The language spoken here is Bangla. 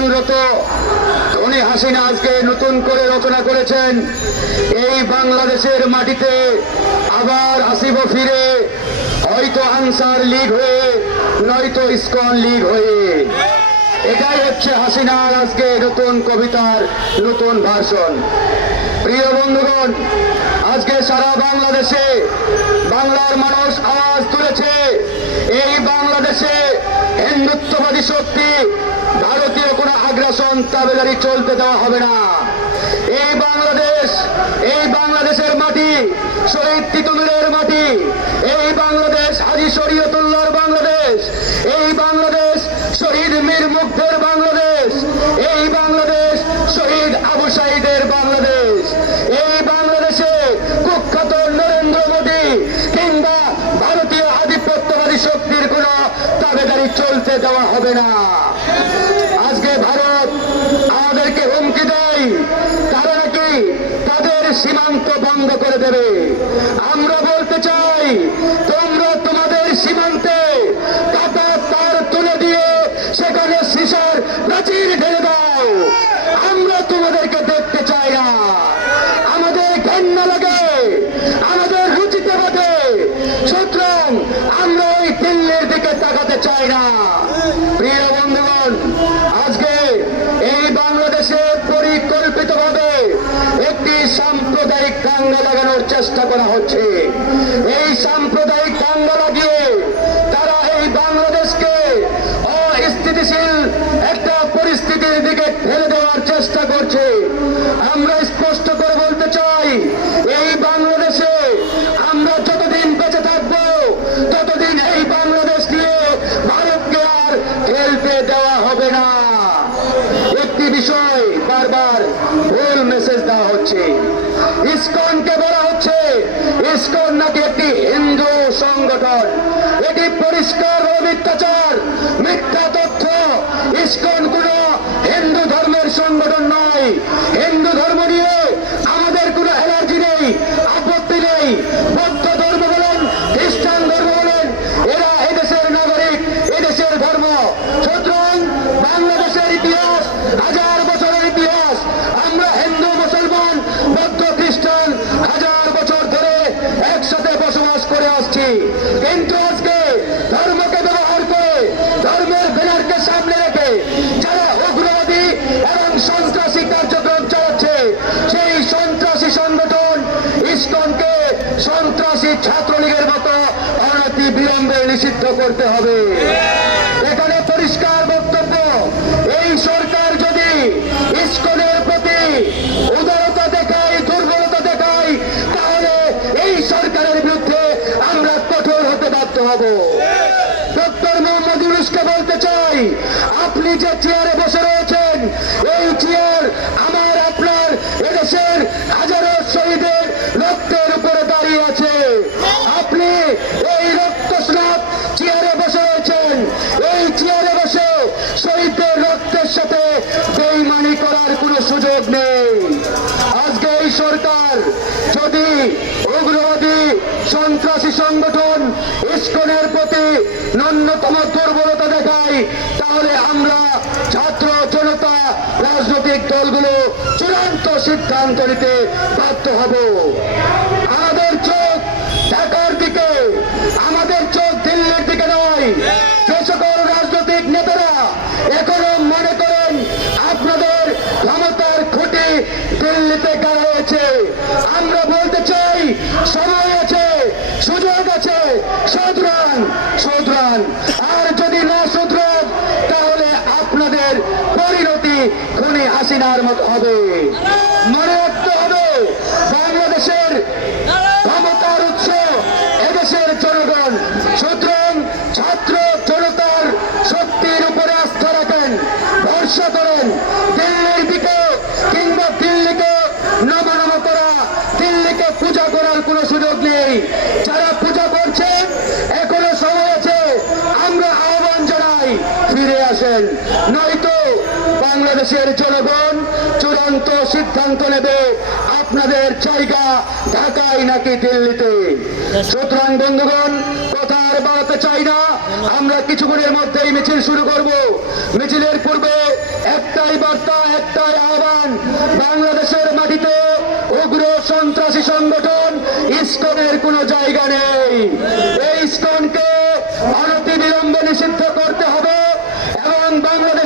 অবস্থানরত উনি হাসিনা আজকে নতুন করে রচনা করেছেন, এই বাংলাদেশের মাটিতে আবার আসিব ফিরে, হয়তো আনসার লীগ হয়ে, নয়তো ইসকন লীগ হয়ে। এটাই হচ্ছে হাসিনার আজকে নতুন কবিতার নতুন ভাষণ। প্রিয় বন্ধুগণ, আজকে সারা বাংলাদেশে বাংলার মানুষ আওয়াজ তুলেছে, এই বাংলাদেশে হিন্দুত্ববাদী শক্তি, ভারতীয় কোন আগ্রাসন তাবেদারি চলতে দেওয়া হবে না। এই বাংলাদেশ, এই বাংলাদেশের মাটি শহীদ তিতুমিরের মাটি, এই বাংলাদেশ হাজী শরীয়তুল্লাহর বাংলাদেশ, এই বাংলাদেশ শহীদ মীর মুগ্ধের বাংলাদেশ, এই বাংলাদেশ শহীদ আবু সাঈদের বাংলাদেশ। এই বাংলাদেশে কুখ্যাত নরেন্দ্র মোদী কিংবা ভারতীয় আধিপত্যবাদী শক্তির কোন তাবেদারি চলতে দেওয়া হবে না। আজকে ভারত আমাদেরকে হুমকি দেয়, তারা নাকি তাদের সীমান্ত বন্ধ করে দেবে। আমরা বলতে চাই, তোমরা তোমাদের সীমান্তে কাটা তার তুলে দিয়ে সেখানে সীসার প্রাচীর ঢেলে দাও। আমরা তোমাদেরকে দেখতে চাই না, আমাদের ঘেন্না লাগে, আমাদের রুচিতে বাঁধে। সুতরাং আমরা ওই দিল্লির দিকে তাকাতে চাই না। প্রিয় বন্ধুগণ, আজকে এই বাংলাদেশে পরিকল্পিতভাবে একটি সাম্প্রদায়িক দাঙ্গা লাগানোর চেষ্টা করা হচ্ছে। এই সাম্প্রদায়িক দাঙ্গা লাগিয়ে তারা এই বাংলাদেশকে অস্থিতিশীল একটা পরিস্থিতির দিকে ঠেলে দেওয়ার চেষ্টা করছে। আমরা স্পষ্ট করে বলতে চাই, এই বাংলাদেশে আমরা যতদিন বেঁচে থাকবো ততদিন এই বাংলাদেশ নিয়ে ভারতকে আর খেলতে দেওয়া হবে না। একটি বিষয় বারবার ভুল মেসেজ দেওয়া হচ্ছে, ইসকনকে বলা হচ্ছে ইসকন নাকি একটি হিন্দু সংগঠন। এটি পরিষ্কার মিথ্যাচার, মিথ্যা তথ্য। ইসকন কোন হিন্দু ধর্মের সংগঠন নয়। হিন্দু ধর্ম নিয়ে আমাদের কোনো অ্যালার্জি নেই, আপত্তি নেই। বৌদ্ধ ধর্ম বলেন, খ্রিস্টান ধর্ম বলেন, এরা এদেশের নাগরিক, এদেশের ধর্ম। সুতরাং বাংলাদেশের ইতিহাস হাজার বছরের ইতিহাস। আমরা হিন্দু, মুসলমান, বৌদ্ধ, খ্রিস্টান হাজার বছর ধরে একসাথে বসবাস করে আসছি। কিন্তু আজকে ধর্মকে ব্যবহার করে, ধর্মের ব্যানারকে সামনে রেখে যারা উগ্রবাদী এবং সন্ত্রাসী কার্যক্রম চালাচ্ছে, সেই সন্ত্রাসী সংগঠন ইসকনকে সন্ত্রাসী ছাত্রলীগের মতো অনতি বিলম্বে নিষিদ্ধ করতে হবে। এখানে পরিষ্কার বক্তব্য, এই সরকার যদি ইসকনের প্রতি উদারতা দেখায়, দুর্বলতা দেখায়, তাহলে এই সরকারের বিরুদ্ধে আমরা কঠোর হতে বাধ্য হব। ডক্টর মোহাম্মদ ইউনূসকে বলতে চাই, আপনি যে চেয়ারে বসে রয়েছেন, এই চেয়ার আমার আপনার এদেশের হাজারো শহীদের রক্তের উপরে দাঁড়িয়ে আছে। আপনি এই রক্তস্নাত চেয়ারে বসে রয়েছেন, এই চেয়ারে বসে শহীদদের রক্তের সাথে বেইমানি করার কোনো সুযোগ নেই। আজকে এই সরকার যদি উগ্রবাদী সন্ত্রাসী সংগঠন ইসকনের প্রতি ন্যূনতম দুর্বলতা দেখায়, তাহলে আমরা ছাত্র জনতা রাজনৈতিক দলগুলো চূড়ান্ত সিদ্ধান্ত নিতে বাধ্য হব। আমাদের চোখ ঢাকার দিকে, আমাদের চোখ দিল্লির দিকে নয়। যে সকল রাজনৈতিক নেতারা এখনো মনে করেন আপনাদের ক্ষমতার খুঁটি দিল্লিতে গাড়া হয়েছে, আমরা বলতে চাই সময় আছে, সুযোগ আছে, শুধরান শুধরান। আর যদি না শুধরান, তাহলে আপনাদের পরিণতি খুনি হাসিনার মতো হবে। মনে রাখতে হবে, বাংলাদেশের ক্ষমতার উৎস এদেশের জনগণ। সুতরাং ছাত্র জনতার শক্তির উপরে আস্থা রাখেন, ভরসা করেন। দিল্লির দিকে কিংবা দিল্লিকে নমনম করা, দিল্লিকে পূজা করার কোনো সুযোগ নেই। যারা পূজা করছেন এখনো সময় আছে, আমরা আহ্বান জানাই ফিরে আসেন, নয়তো বাংলাদেশের জনগণ চূড়ান্ত সিদ্ধান্ত নেবে আপনাদের জায়গা ঢাকায় নাকি দিল্লিতে। সুতরাং বন্ধুগণ, কথা আর বাড়াতে চাই না, আমরা কিছুক্ষণের মধ্যেই মিছিল শুরু করব। মিছিলের পূর্বে একটা সন্ত্রাসী সংগঠন ইসকনের কোনো জায়গা নেই। এই ইসকনকে অনতিবিলম্বে নিষিদ্ধ করতে হবে এবং বাংলাদেশ